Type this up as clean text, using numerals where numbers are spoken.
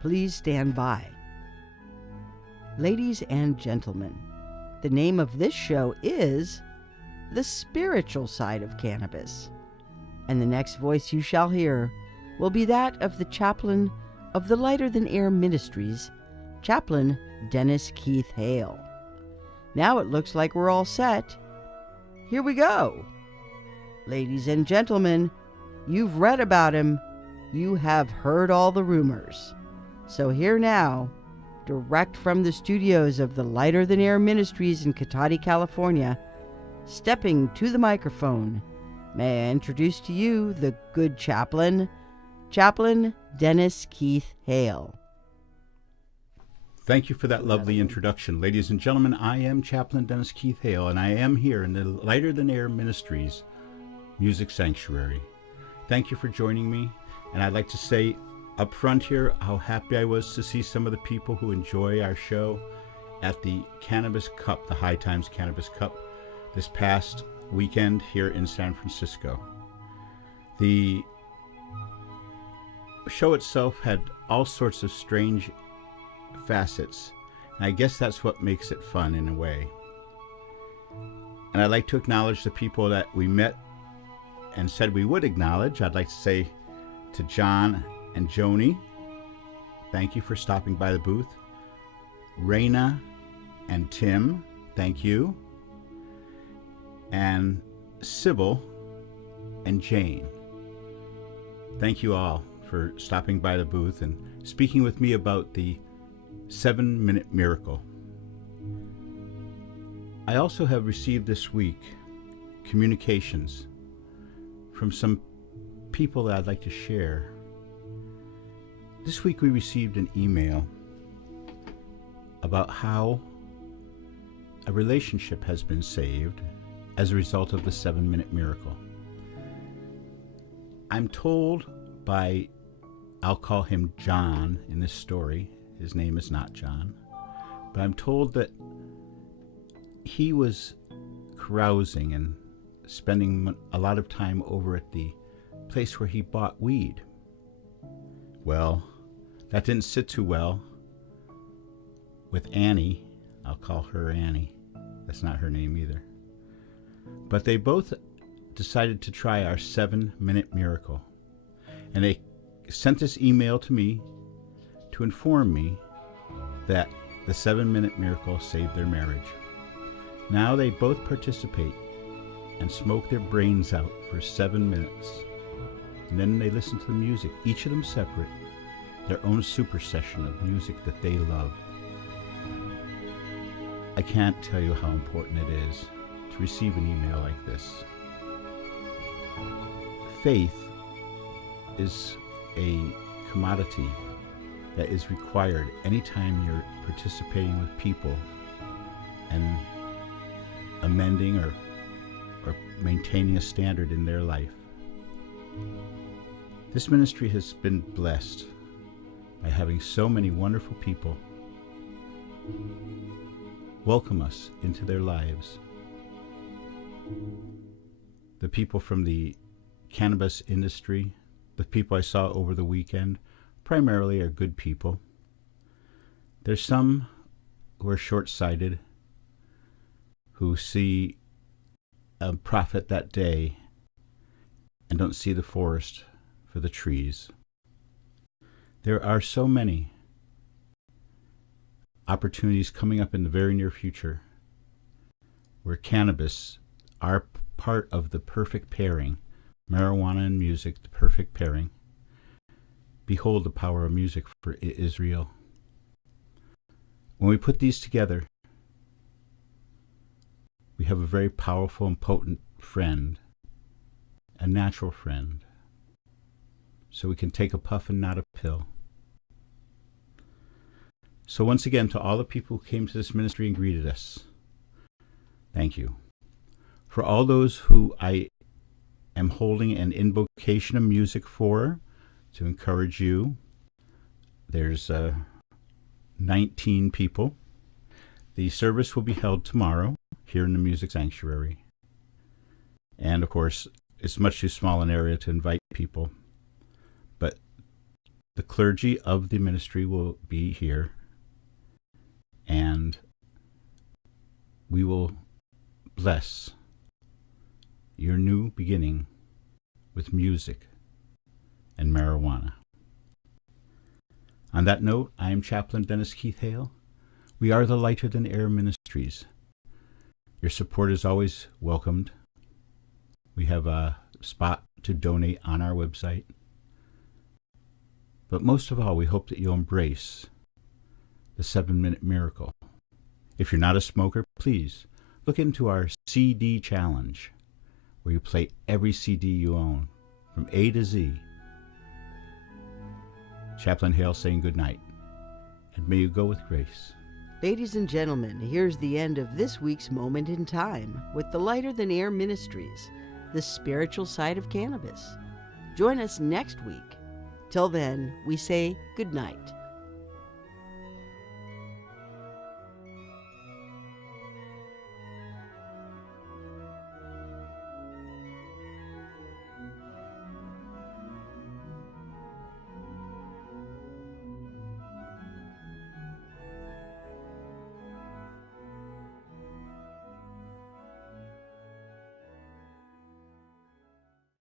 Please stand by. Ladies and gentlemen, the name of this show is The Spiritual Side of Cannabis. And the next voice you shall hear will be that of the chaplain of the Lighter Than Air Ministries, Chaplain Dennis Keith Hale. Now it looks like we're all set. Here we go. Ladies and gentlemen, you've read about him. You have heard all the rumors. So here now, direct from the studios of the Lighter Than Air Ministries in Cotati, California, stepping to the microphone, may I introduce to you the good chaplain, Chaplain Dennis Keith Hale. Thank you for that lovely introduction. Ladies and gentlemen, I am Chaplain Dennis Keith Hale, and I am here in the Lighter Than Air Ministries Music Sanctuary. Thank you for joining me, and I'd like to say up front here how happy I was to see some of the people who enjoy our show at the Cannabis Cup, the High Times Cannabis Cup, this past weekend here in San Francisco. The show itself had all sorts of strange facets, and I guess that's what makes it fun in a way. And I'd like to acknowledge the people that we met and said we would acknowledge. I'd like to say to John and Joni, thank you for stopping by the booth. Raina and Tim, thank you. And Sybil and Jane, thank you all for stopping by the booth and speaking with me about the 7-Minute Miracle. I also have received this week communications from some people that I'd like to share. This week we received an email about how a relationship has been saved as a result of the 7-Minute Miracle. I'm told by, I'll call him John in this story. His name is not John. But I'm told that he was carousing and spending a lot of time over at the place where he bought weed. Well, that didn't sit too well with Annie. I'll call her Annie. That's not her name either. But they both decided to try our 7-Minute Miracle. And they sent this email to me to inform me that the 7-Minute Miracle saved their marriage. Now they both participate and smoke their brains out for 7 minutes. And then they listen to the music, each of them separate, their own SuperSession of music that they love. I can't tell you how important it is to receive an email like this. Faith is a commodity that is required anytime you're participating with people and amending or maintaining a standard in their life. This ministry has been blessed by having so many wonderful people welcome us into their lives. The people from the cannabis industry, the people I saw over the weekend, primarily are good people. There's some who are short-sighted, who see a profit that day and don't see the forest for the trees. There are so many opportunities coming up in the very near future where cannabis, our part of the perfect pairing, marijuana and music, the perfect pairing. Behold the power of music, for it is real. When we put these together, we have a very powerful and potent friend, a natural friend, so we can take a puff and not a pill. So once again, to all the people who came to this ministry and greeted us, thank you. For all those who I am holding an invocation of music for, to encourage you, there's 19 people. The service will be held tomorrow here in the Music Sanctuary. And of course, it's much too small an area to invite people. But the clergy of the ministry will be here, and we will bless your new beginning with music and marijuana. On that note, I am Chaplain Dennis Keith Hale. We are the Lighter Than Air Ministries. Your support is always welcomed. We have a spot to donate on our website. But most of all, we hope that you'll embrace the 7-minute miracle. If you're not a smoker, please look into our CD challenge, where you play every CD you own, from A to Z. Chaplain Hale saying good night, and may you go with grace. Ladies and gentlemen, here's the end of this week's Moment in Time with the Lighter Than Air Ministries, the spiritual side of cannabis. Join us next week. Till then, we say good night.